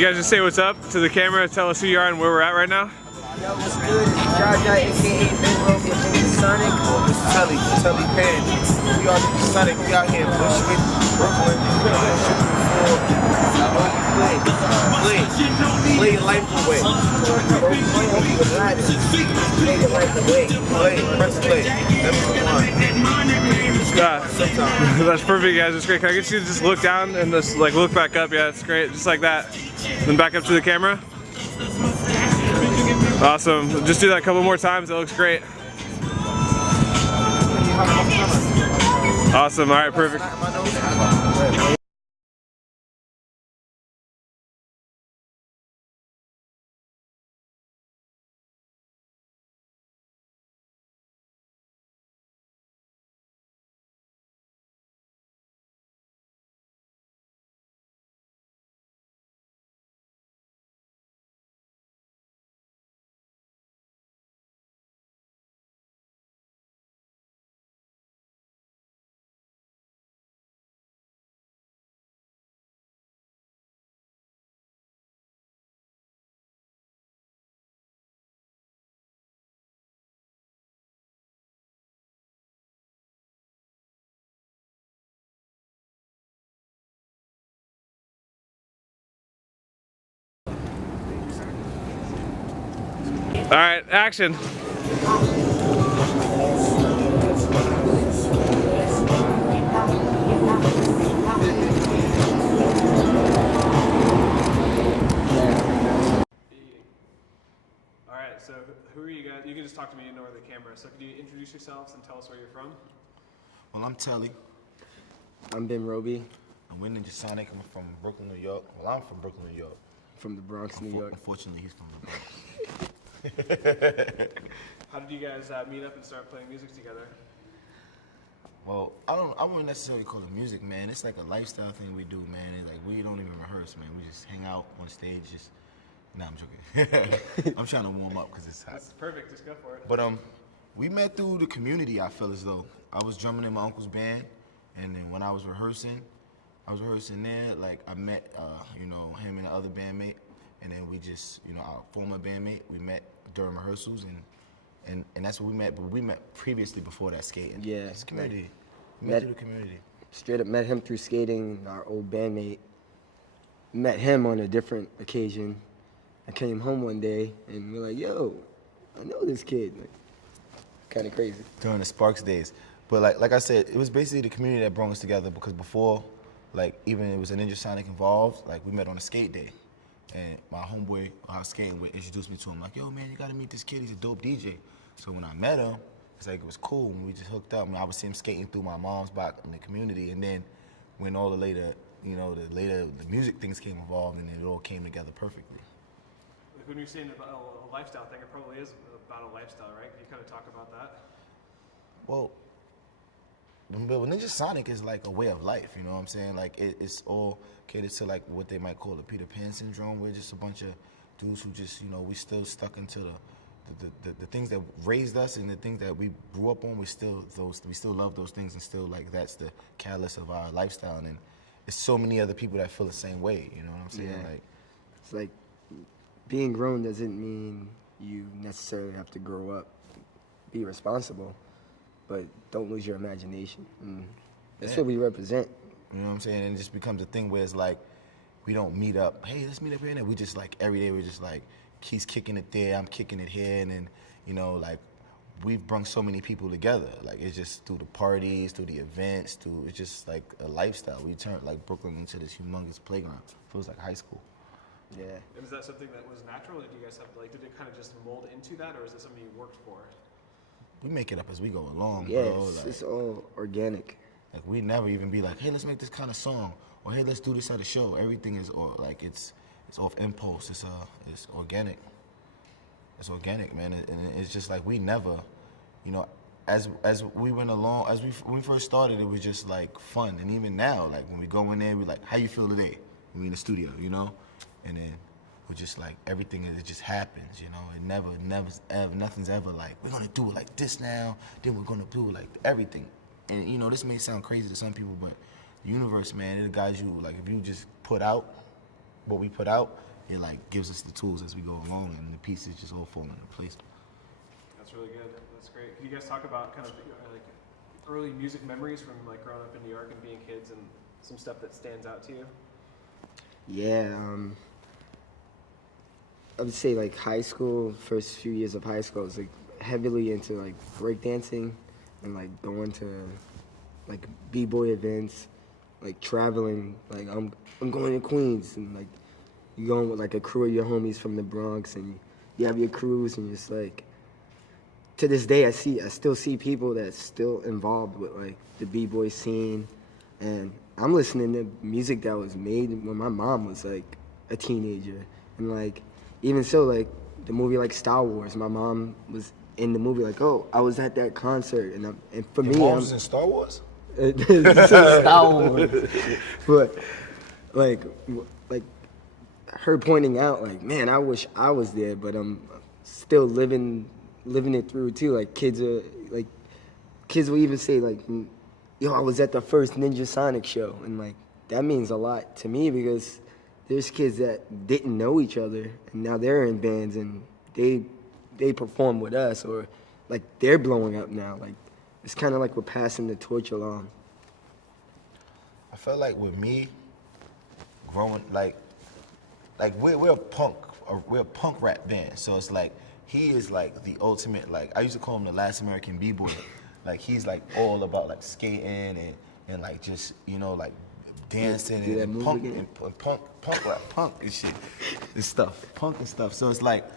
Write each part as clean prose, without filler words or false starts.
You guys just say what's up to the camera, tell us who you are and where we're at right now. Yo, what's good? It's Jaja, aka Big Rope, your name is Sonic. This is Tully Pan. We are Sonic, we out here in Bushwick, Brooklyn. Play your life away. Play your life away. Press play. That's the one. That's perfect, guys. That's great. Can I get you to just look down and just like look back up? Yeah, that's great. Just like that. Then back up to the camera. Awesome. Just do that a couple more times. That looks great. Awesome. All right, perfect. All right, action. All right, so who are you guys? You can just talk to me and ignore the camera. So could you introduce yourselves and tell us where you're from? Well, I'm Telly. I'm Ben Roby. I'm Ninja Sonic. I'm from Brooklyn, New York. Well, I'm from Brooklyn, New York. From the Bronx, New York. Unfortunately, he's from the Bronx. How did you guys meet up and start playing music together? Well, I wouldn't necessarily call it music, man. It's like a lifestyle thing we do, man. It's like we don't even rehearse, man. We just hang out on stage, just. Nah, I'm joking. I'm trying to warm up because it's hot. That's perfect. Just go for it. But we met through the community. I feel as though I was drumming in my uncle's band, and then when I was rehearsing there. Like I met, you know, him and the other bandmate, and then we just, you know, our former bandmate. We met during rehearsals, and that's where we met. But we met previously before that skating. Yeah, It's community. like, We met through the community. Straight up met him through skating. Our old bandmate met him on a different occasion. I came home one day and we're like, yo, I know this kid. Like, kind of crazy. During the Sparks days. But like I said, it was basically the community that brought us together because before, like even it was a Ninja Sonic involved, like we met on a skate day. And my homeboy I was skating with introduced me to him like, yo man, you gotta meet this kid, he's a dope DJ. So when I met him, it's like it was cool and we just hooked up. I mean, I would see him skating through my mom's block in the community, and then when all the later, you know, the music things came involved, and it all came together perfectly. When you're saying about a lifestyle thing, it probably is about a lifestyle, right? Can you kind of talk about that? Well, Ninja Sonic is like a way of life, you know what I'm saying? Like it's all catered to like what they might call the Peter Pan syndrome. We're just a bunch of dudes who just, you know, we still stuck into the things that raised us and the things that we grew up on. We still love those things, and still like that's the catalyst of our lifestyle. And there's so many other people that feel the same way, you know what I'm saying? Yeah. Like It's like being grown doesn't mean you necessarily have to grow up, be responsible, but don't lose your imagination. And that's what we represent. You know what I'm saying? And it just becomes a thing where it's like, we don't meet up, hey, let's meet up here. And we just like, every day we're just like, he's kicking it there, I'm kicking it here. And then, you know, like, we've brought so many people together. Like, it's just through the parties, through the events, it's just like a lifestyle. We turned like Brooklyn into this humongous playground. Feels like high school. Yeah. And is that something that was natural, or did you guys have, like, did it kind of just mold into that, or is it something you worked for? We make it up as we go along, Yeah, bro. Like, it's all organic. Like we never even be like, hey, let's make this kind of song, or hey, let's do this at a show. Everything is like it's off impulse. It's organic. It's organic, man. And it's just like we never, you know, as we went along, when we first started, it was just like fun. And even now, like when we go in there, we're like, how you feel today? When we in the studio, you know, and then we're just like everything. It just happens, you know. It never, nothing's ever like we're gonna do it like this now. Then we're gonna do it like everything. And you know, this may sound crazy to some people, but the universe, man, it guides you. Like if you just put out what we put out, it like gives us the tools as we go along, and the pieces just all fall into place. That's really good. That's great. Can you guys talk about kind of like early music memories from like growing up in New York and being kids, and some stuff that stands out to you? Yeah, I would say like high school, first few years of high school, I was like heavily into like breakdancing and like going to like b-boy events, like traveling. Like I'm going to Queens, and like you going with like a crew of your homies from the Bronx, and you have your crews, and it's like to this day I still see people that's still involved with like the b-boy scene, and I'm listening to music that was made when my mom was like a teenager, and like even so, like the movie like Star Wars, my mom was in the movie like, oh, I was at that concert, and for Your me, mom was in Star Wars? Star Wars, but like her pointing out like, man, I wish I was there, but I'm still living it through too. Like kids will even say like, yo, I was at the first Ninja Sonic show, and like that means a lot to me because there's kids that didn't know each other and now they're in bands and they perform with us, or like they're blowing up now. Like it's kind of like we're passing the torch along. I felt like with me, growing like we're a punk rap band. So it's like he is like the ultimate, like I used to call him the last American b-boy. Like he's like all about like skating and like just, you know, like dancing and punk and punk rap, punk and shit, and stuff, punk and stuff. So it's like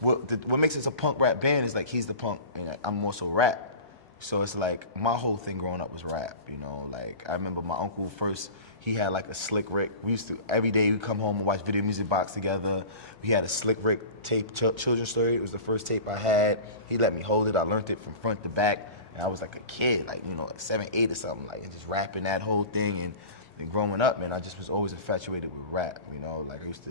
what makes us a punk rap band is like he's the punk and like, I'm also rap. So it's like my whole thing growing up was rap, you know. Like I remember my uncle first, he had like a Slick Rick. We used to every day we come home and watch Video Music Box together. We had a Slick Rick tape, Children's Story. It was the first tape I had. He let me hold it. I learned it from front to back. And I was like a kid, like, you know, like 7, 8 or something, like, and just rapping that whole thing. And growing up, man, I just was always infatuated with rap, you know. Like I used to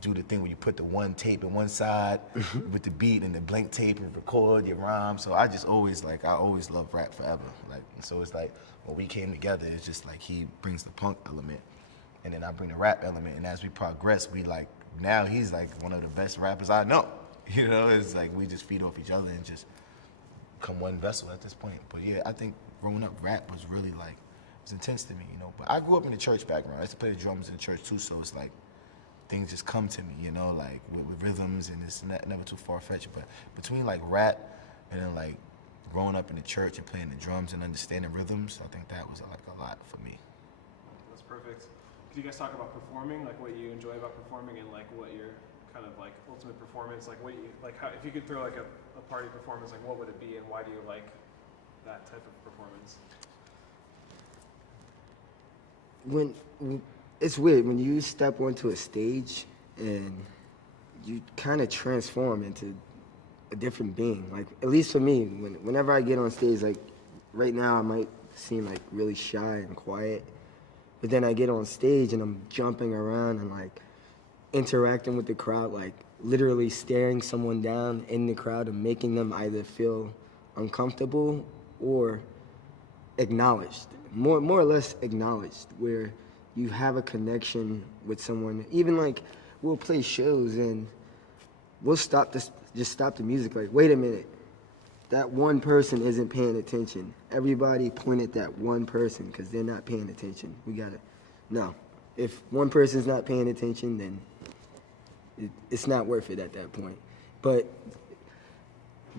do the thing where you put the one tape in one side with the beat and the blank tape and record your rhyme. So I just always like, I always loved rap forever. Like, and so it's like when we came together, it's just like he brings the punk element and then I bring the rap element. And as we progress, we like, now he's like one of the best rappers I know. You know, it's like we just feed off each other and just become one vessel at this point. But yeah, I think growing up, rap was really like, it was intense to me, you know. But I grew up in the church background. I used to play the drums in the church too, so it's like, things just come to me, you know, like with rhythms, and it's never too far-fetched. But between like rap and then like growing up in the church and playing the drums and understanding rhythms, I think that was like a lot for me. That's perfect. Could you guys talk about performing, like what you enjoy about performing and like what your kind of like ultimate performance, like what you, like how, if you could throw like a party performance, like what would it be and why do you like that type of performance? It's weird when you step onto a stage and you kind of transform into a different being. Like, at least for me, whenever I get on stage, like right now I might seem like really shy and quiet, but then I get on stage and I'm jumping around and like interacting with the crowd, like literally staring someone down in the crowd and making them either feel uncomfortable or acknowledged, more or less acknowledged, where you have a connection with someone. Even like we'll play shows and we'll just stop the music, like, wait a minute, that one person isn't paying attention. Everybody point at that one person because they're not paying attention. No. If one person's not paying attention, then it's not worth it at that point. But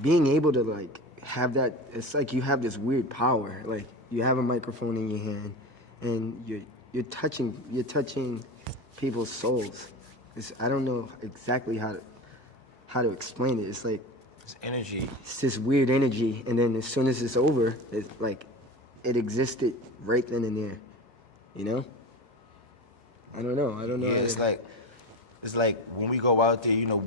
being able to like have that, it's like you have this weird power. Like you have a microphone in your hand and you're touching people's souls. I don't know exactly how to explain it. It's like It's energy. it's this weird energy, and then as soon as it's over, it's like it existed right then and there. You know? I don't know. Yeah, it's like when we go out there, you know,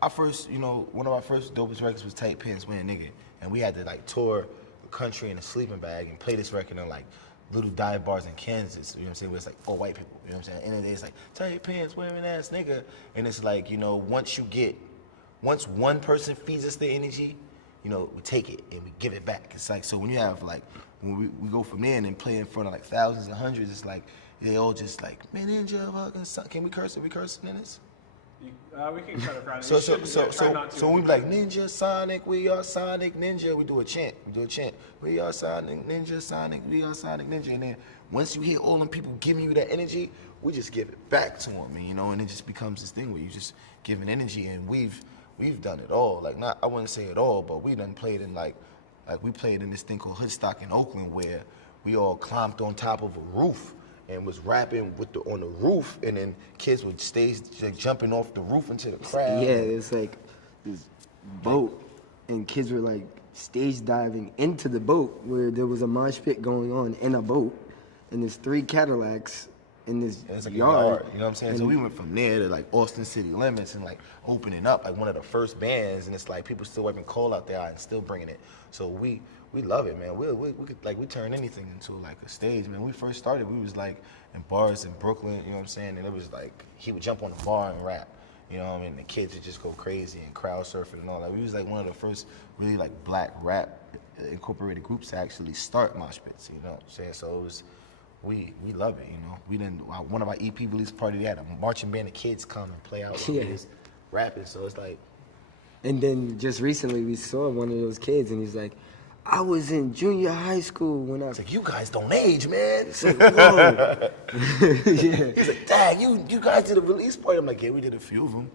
our first, you know, one of our first dopest records was Tight Pants Wearing Nigga, and we had to like tour the country in a sleeping bag and play this record in like little dive bars in Kansas, you know what I'm saying, where it's like all white people, you know what I'm saying? At the end of the day, it's like, tight pants wearing ass nigga. And it's like, you know, once one person feeds us the energy, you know, we take it and we give it back. It's like, so when you have like when we go from there and then play in front of like thousands and hundreds, it's like they all just like, man, Ninja fucking son. Can we curse? Are we cursing in this? We can cut it around. So we be like Ninja Sonic, we are Sonic Ninja. We do a chant. We are Sonic Ninja, Sonic. We are Sonic Ninja. And then once you hear all them people giving you that energy, we just give it back to them, you know. And it just becomes this thing where you just giving energy. And we've done it all. Like I wouldn't say it all, but we done played in like we played in this thing called Hoodstock in Oakland where we all climbed on top of a roof and was rapping on the roof, and then kids would stay like, jumping off the roof into the crowd. Yeah, it's like this boat, and kids were like stage diving into the boat where there was a mosh pit going on in a boat, and there's 3 Cadillacs in this It's like yard. a yard, you know what I'm saying? So we went from there to like Austin City Limits and like opening up like one of the first bands, and it's like people still having Cole out there and still bringing it. So we love it, man. We could like we turn anything into like a stage, man. When we first started, we was like in bars in Brooklyn, you know what I'm saying? And it was like he would jump on the bar and rap, you know what I mean? The kids would just go crazy and crowd surfing and all that. We was like one of the first really like black rap incorporated groups to actually start mosh pits, you know what I'm saying? So it was. We love it, you know. We didn't. One of our EP release party, they had a marching band of kids come and play out Yeah. with rapping. So it's like, And then just recently we saw one of those kids, and he's like, I was in junior high school when I it's like you guys don't age, man. It's like, whoa. Yeah. He's like, Dad, you guys did a release party. I'm like, yeah, we did a few of them.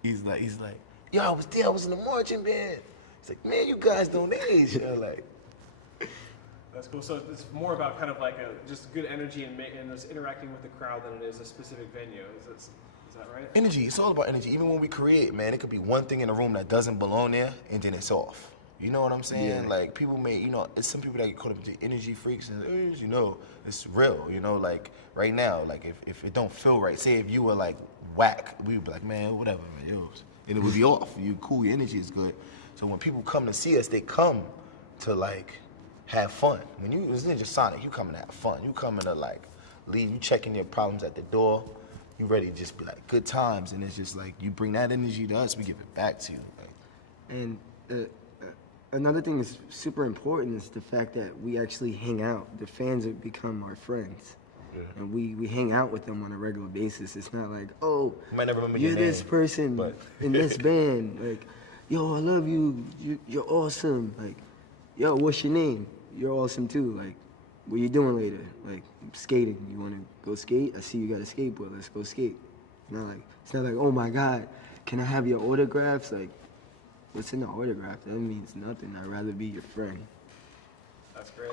He's like, yo, I was there. I was in the marching band. He's like, man, you guys don't age. You know, like. That's cool. So it's more about kind of like just good energy and just interacting with the crowd than it is a specific venue. Is that right? Energy. It's all about energy. Even when we create, man, it could be one thing in a room that doesn't belong there, and then it's off. You know what I'm saying? Yeah. Like people may, you know, it's some people that get caught up with the energy freaks, and you know, it's real. You know, like right now, like if it don't feel right, say if you were like whack, we would be like, man, whatever, man, yours, and it would be off. You cool, your energy is good. So when people come to see us, they come to like have fun. When you it's Ninja Sonic, you coming to have fun. You coming to like leave. You checking your problems at the door. You ready to just be like good times, and it's just like you bring that energy to us, we give it back to you. Like, And another thing that's super important is the fact that we actually hang out. The fans have become our friends. Yeah. And we hang out with them on a regular basis. It's not like, oh, You might never remember you're your this name, person but- in this band. Like, yo, I love you. You're awesome. Like, yo, what's your name? You're awesome too. Like, what you doing later? Like, skating. You want to go skate? I see you got a skateboard. Let's go skate. It's not like, oh my God, can I have your autographs? Like, what's in the autograph? That means nothing. I'd rather be your friend. That's great.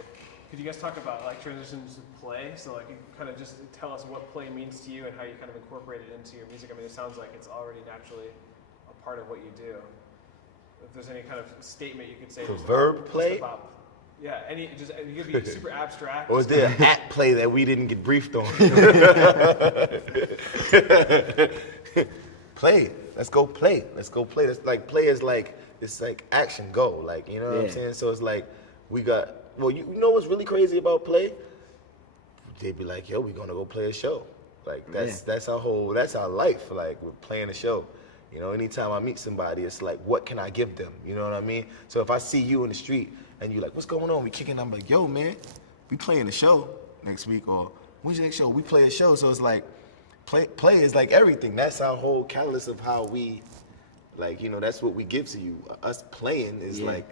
Could you guys talk about like transitions to play? So like you kind of just tell us what play means to you and how you kind of incorporate it into your music. I mean, it sounds like it's already naturally a part of what you do. If there's any kind of statement you could say. The just verb about- play? Just about, yeah, you could be super abstract. or is there an act play that we didn't get briefed on? Play. Let's go play. Let's go play. That's like play is like it's like action go. Like you know what I'm Yeah. saying? So it's like we got. Well, you know what's really crazy about play? They'd be like, yo, we gonna go play a show. Like that's our life. Like we're playing a show. You know, anytime I meet somebody, it's like, what can I give them? You know what I mean? So if I see you in the street and you like, what's going on? We kicking. I'm like, yo, man, we playing a show next week, or when's your next show? We play a show. So it's like, play is like everything. That's our whole catalyst of how we, like, you know, that's what we give to you. Us playing is Yeah. like,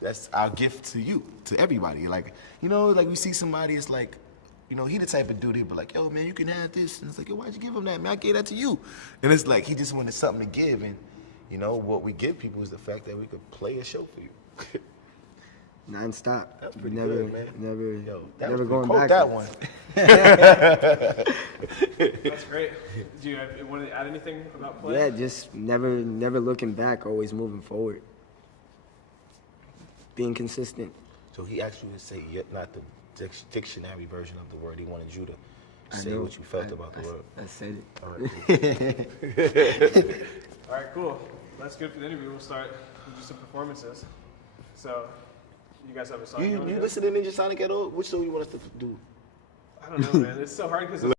that's our gift to you, to everybody. Like, you know, like we see somebody, it's like, you know, he the type of dude, he'd be like, yo, man, you can have this. And it's like, yo, why'd you give him that, man? I gave that to you. And it's like, he just wanted something to give. And, you know, what we give people is the fact that we could play a show for you. Non-stop. That's pretty never, good, man. Never, Yo, that never was going quote back. that one. That's great. Do you want to add anything about play? Yeah, just never looking back, always moving forward. Being consistent. So he asked you to say, yet not the dictionary version of the word. He wanted you to I say know. what you felt about the word. I said it. All right. All right, cool. That's good for the interview. We'll start with just some performances. So, you guys have a song? You wanna do? listen to Ninja Sonic at all? Which song you want us to do? I don't know, man. It's so hard because